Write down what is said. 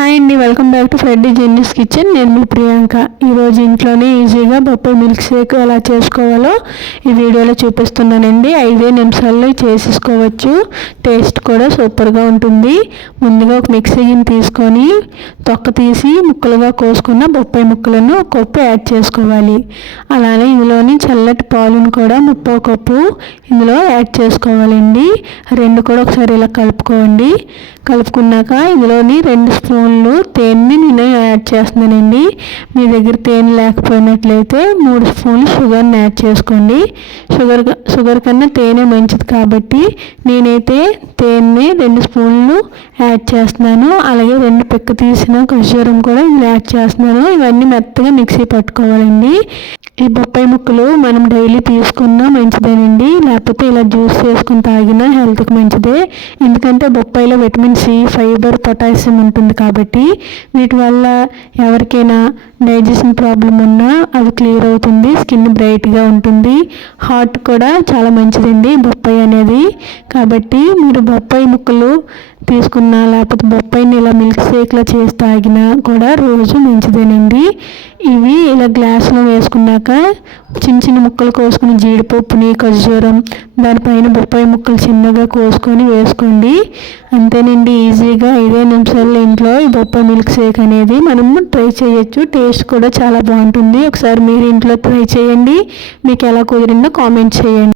Hi అండి welcome back to Freddie Jenny's kitchen. నేను మీ ప్రియాంక. ఈరోజు ఇంట్లోనే ఈజీగా బొప్పాయి మిల్క్ షేక్ ఎలా చేసుకోవాలో ఈ వీడియోలో చూపిస్తున్నానండి. ఐదే నిమిషాల్లో చేసేసుకోవచ్చు. టేస్ట్ కూడా సూపర్గా ఉంటుంది. ముందుగా ఒక మిక్సీ గిన్నె తీసుకొని తొక్క తీసి ముక్కలుగా కోసుకున్న బొప్పాయి ముక్కలను ఒక కప్పు యాడ్ చేసుకోవాలి. అలానే ఇందులోని చల్లటి పాలును కూడా ముప్పో కప్పు ఇందులో యాడ్ చేసుకోవాలండి. రెండు కూడా ఒకసారి ఇలా కలుపుకోండి. కలుపుకున్నాక ఇందులోని రెండు స్పూన్లు తేనెని నేను యాడ్ చేస్తున్నానండి. మీ దగ్గర తేనె లేకపోయినట్లయితే మూడు స్పూన్లు షుగర్ని యాడ్ చేసుకోండి. షుగర్ షుగర్ కన్నా తేనె మంచిది కాబట్టి నేనైతే తేనె రెండు స్పూన్లు యాడ్ చేస్తున్నాను. అలాగే రెండు పెక్క తీసిన ఖర్జూరం కూడా ఇందులో యాడ్ చేస్తున్నాను. ఇవన్నీ మెత్తగా మిక్సీ పట్టుకోవాలండి. ఈ బొప్పాయి ముక్కలు మనం డైలీ తీసుకున్నా మంచిదేనండి. లేకపోతే ఇలా జ్యూస్ చేసుకుని తాగినా హెల్త్కి మంచిదే. ఎందుకంటే బొప్పాయిలో విటమిన్ సి ఫైబర్ పొటాషియం ఉంటుంది కాబట్టి వీటి వల్ల ఎవరికైనా డైజెషన్ ప్రాబ్లం ఉన్నా అది క్లియర్ అవుతుంది స్కిన్ బ్రైట్గా ఉంటుంది హార్ట్ కూడా చాలా మంచిదండి బొప్పాయి అనేది. కాబట్టి మీరు బొప్పాయి ముక్కలు తీసుకున్నా లేకపోతే బొప్పాయిని ఇలా మిల్క్ షేక్లో చేసి తాగినా కూడా రోజు మంచిదేనండి. ఇవి ఇలా గ్లాసులో వేసుకున్నాక చిన్న చిన్న ముక్కలు కోసుకుని జీడిపప్పుని ఖర్జూరం దానిపైన బొప్పాయి ముక్కలు చిన్నగా కోసుకొని వేసుకోండి. అంతేనండి ఈజీగా ఐదే నిమిషాలు దీంట్లో ఈ బొప్ప మిల్క్ షేక్ అనేది మనము ట్రై చేయొచ్చు. టేస్ట్ కూడా చాలా బాగుంటుంది. ఒకసారి మీరు ఇంట్లో ట్రై చేయండి. మీకు ఎలా కుదిరిందో కామెంట్ చేయండి.